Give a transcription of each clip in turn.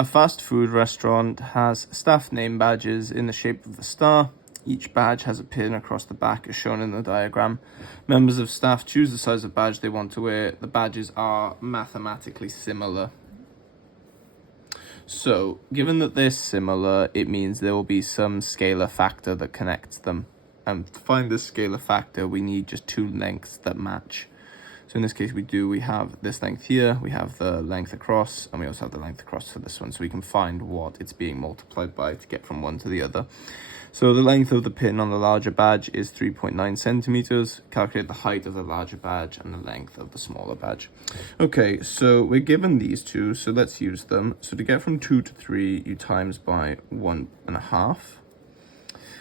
A fast food restaurant has staff name badges in the shape of a star. Each badge has a pin across the back as shown in the diagram. Members of staff choose the size of badge they want to wear. The badges are mathematically similar. So, given that they're similar, it means there will be some scalar factor that connects them. And to find this scalar factor, we need just two lengths that match. So in this case, we have this length here, we have the length across, and we also have the length across for this one. So we can find what it's being multiplied by to get from one to the other. So the length of the pin on the larger badge is 3.9 centimeters. Calculate the height of the larger badge and the length of the smaller badge. Okay, so we're given these two, so let's use them. So to get from 2 to 3, you times by 1.5.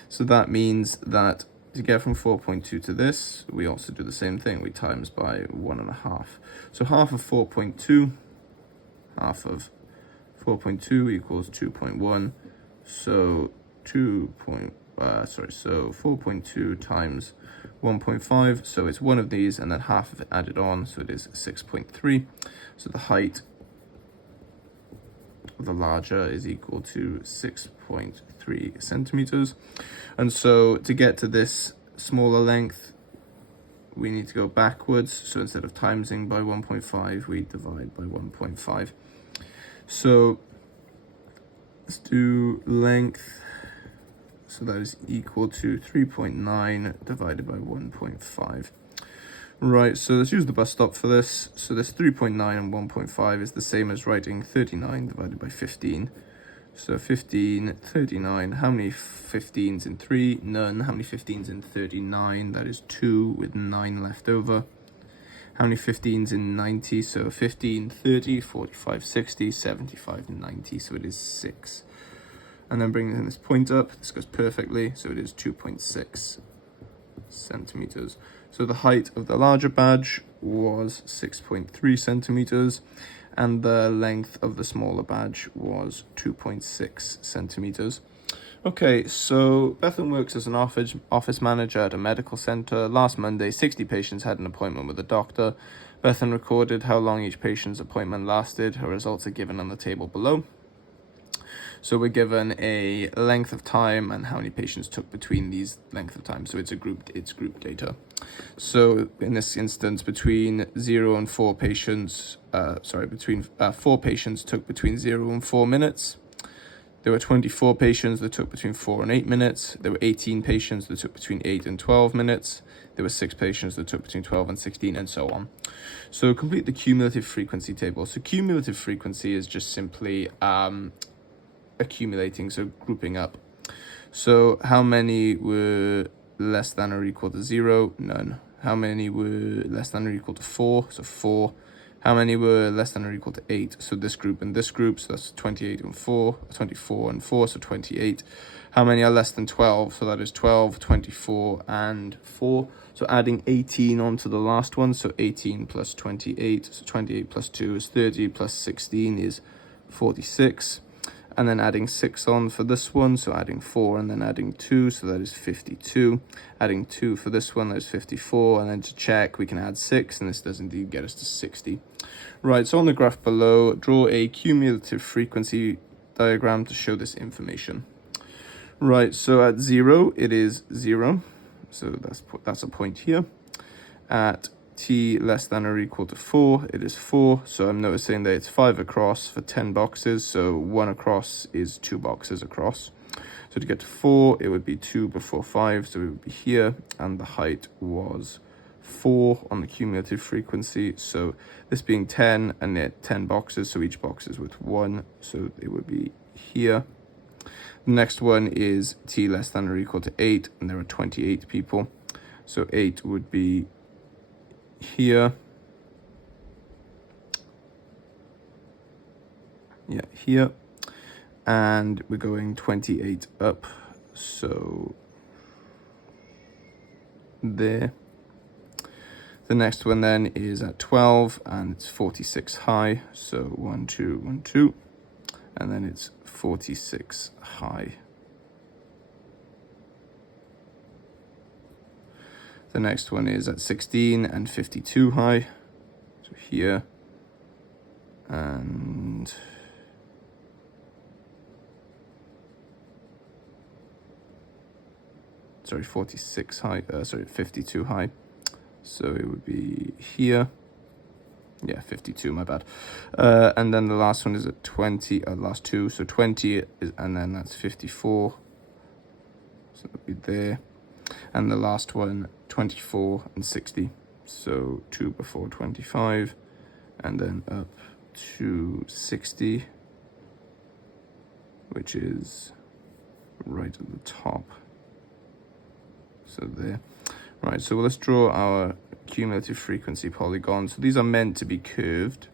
So that means that to get from 4.2 to this, we also do the same thing. We times by 1.5. So half of 4.2 equals 2.1. So 4.2 times 1.5. So it's one of these, and then half of it added on. So it is 6.3. So the height of the larger is equal to 6.3 centimeters. And so to get to this smaller length, we need to go backwards. So instead of timesing by 1.5, we divide by 1.5. So let's do length. So that is equal to 3.9 divided by 1.5. Right, so let's use the bus stop for this. So this 3.9 and 1.5 is the same as writing 39 divided by 15. So 15, 39, how many 15s in 3? None. How many 15s in 39? That is 2 with 9 left over. How many 15s in 90? So 15, 30, 45, 60, 75, 90. So it is 6. And then bringing this point up, this goes perfectly. So it is 2.6 centimeters. So the height of the larger badge was 6.3 centimeters. And the length of the smaller badge was 2.6 centimeters. Okay, so Bethan works as an office manager at a medical center. Last Monday, 60 patients had an appointment with a doctor. Bethan recorded how long each patient's appointment lasted. Her results are given on the table below. So we're given a length of time and how many patients took between these length of time. So it's group data. So in this instance, between 0 and 4 patients, between 4 patients took between 0 and 4 minutes. There were 24 patients that took between 4 and 8 minutes. There were 18 patients that took between 8 and 12 minutes. There were 6 patients that took between 12 and 16, and so on. So complete the cumulative frequency table. So cumulative frequency is just simply accumulating, so grouping up. So how many were less than or equal to 0? None. How many were less than or equal to 4? So 4. How many were less than or equal to 8? So this group and this group, so that's 28 and 4, 24 and 4, so 28. How many are less than 12? So that is 12, 24, and 4. So adding 18 onto the last one, so 18 plus 28, so 28 plus 2 is 30, plus 16 is 46. And then adding 6 on for this one, so adding 4 and then adding 2, so that is 52. Adding 2 for this one, that is 54. And then to check, we can add 6, and this does indeed get us to 60. Right, so on the graph below, draw a cumulative frequency diagram to show this information. Right, so at 0, it is 0. So that's a point here. At t less than or equal to 4, it is 4. So I'm noticing that it's 5 across for 10 boxes. So 1 across is 2 boxes across. So to get to 4, it would be 2 before 5. So it would be here. And the height was 4 on the cumulative frequency. So this being 10 and it 10 boxes. So each box is with 1. So it would be here. The next one is t less than or equal to 8. And there are 28 people. So 8 would be here, here, and we're going 28 up, so there. The next one then is at 12, and it's 46 high, so 1, 2, 1, 2, and then it's 46 high. The next one is at 16 and 52 high, so here, and sorry, 46 high, sorry, 52 high. So it would be here. Yeah, 52, my bad. And then the last one is at 20, last two, so 20, and then that's 54. So it would be there. And the last one, 24 and 60. So 2 before 25, and then up to 60, which is right at the top. So there. Right, so let's draw our cumulative frequency polygon. So these are meant to be curved,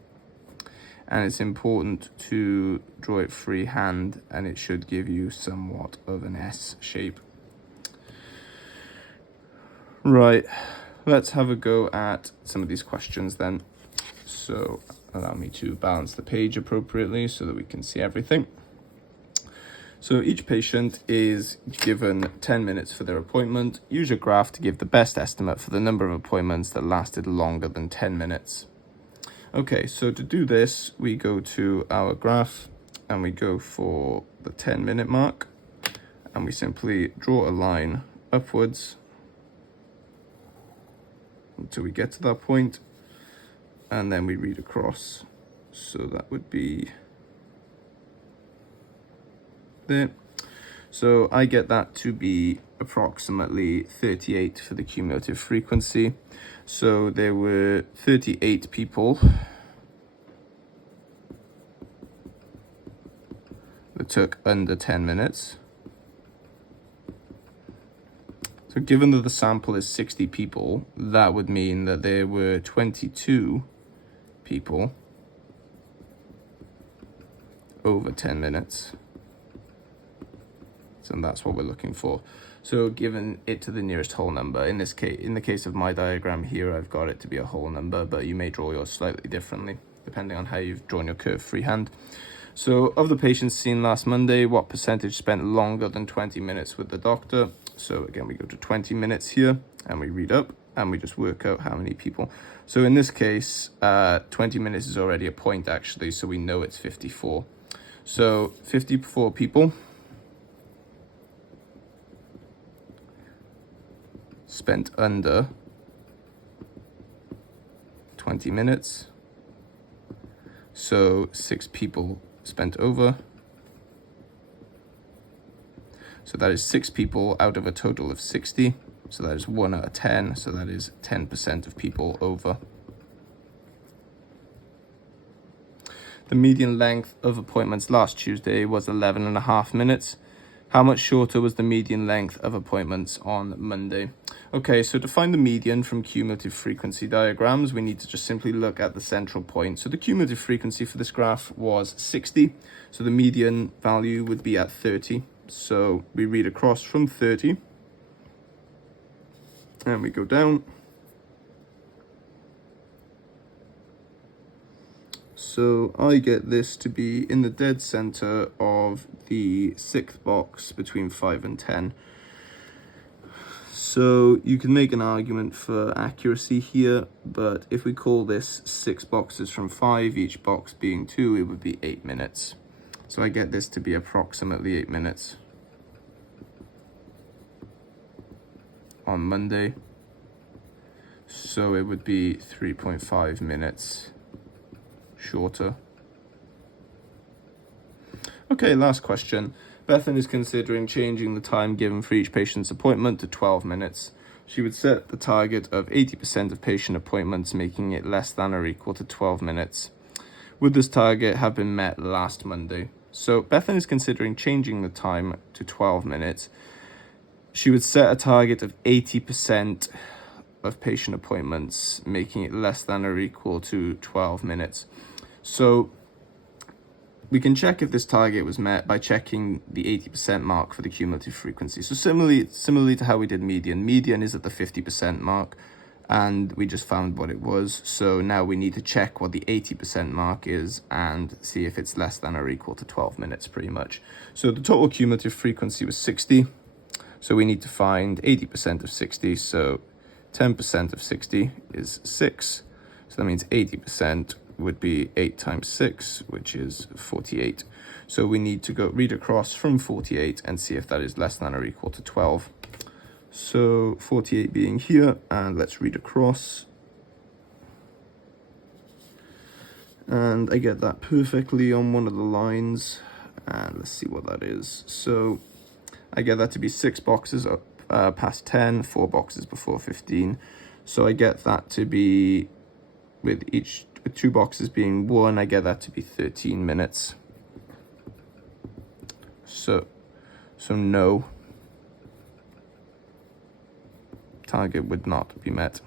and it's important to draw it freehand, and it should give you somewhat of an S shape. Right, let's have a go at some of these questions then. So allow me to balance the page appropriately so that we can see everything. So each patient is given 10 minutes for their appointment. Use a graph to give the best estimate for the number of appointments that lasted longer than 10 minutes. Okay, so to do this, we go to our graph and we go for the 10-minute mark, and we simply draw a line upwards until we get to that point, and then we read across. So that would be there. So I get that to be approximately 38 for the cumulative frequency. So there were 38 people that took under 10 minutes. So given that the sample is 60 people, that would mean that there were 22 people over 10 minutes. So that's what we're looking for. So given it to the nearest whole number, in this case, in the case of my diagram here, I've got it to be a whole number, but you may draw yours slightly differently, depending on how you've drawn your curve freehand. So of the patients seen last Monday, what percentage spent longer than 20 minutes with the doctor? So again, we go to 20 minutes here, and we read up, and we just work out how many people. So in this case, 20 minutes is already a point actually, so we know it's 54. So 54 people spent under 20 minutes. So 6 people spent over. So that is 6 people out of a total of 60. So that is 1 out of 10. So that is 10% of people over. The median length of appointments last Tuesday was 11.5 minutes. How much shorter was the median length of appointments on Monday? Okay, so to find the median from cumulative frequency diagrams, we need to just simply look at the central point. So the cumulative frequency for this graph was 60. So the median value would be at 30. So we read across from 30. And we go down. So I get this to be in the dead center of the 6th box between 5 and 10. So you can make an argument for accuracy here, but if we call this 6 boxes from 5, each box being 2, it would be 8 minutes. So I get this to be approximately 8 minutes on Monday. So it would be 3.5 minutes shorter. Okay, last question. Bethan is considering changing the time given for each patient's appointment to 12 minutes. She would set the target of 80% of patient appointments, making it less than or equal to 12 minutes. Would this target have been met last Monday? So Bethan is considering changing the time to 12 minutes. She would set a target of 80% of patient appointments, making it less than or equal to 12 minutes. So we can check if this target was met by checking the 80% mark for the cumulative frequency. So similarly to how we did median. Median is at the 50% mark, and we just found what it was. So now we need to check what the 80% mark is and see if it's less than or equal to 12 minutes pretty much. So the total cumulative frequency was 60. So we need to find 80% of 60. So 10% of 60 is 6. So that means 80% would be 8 times 6, which is 48. So we need to go read across from 48 and see if that is less than or equal to 12. So 48 being here, and let's read across. And I get that perfectly on one of the lines, and let's see what that is. So I get that to be 6 boxes up past 10, 4 boxes before 15. So I get that to be, with 2 boxes being 1, I get that to be 13 minutes. So no, target would not be met.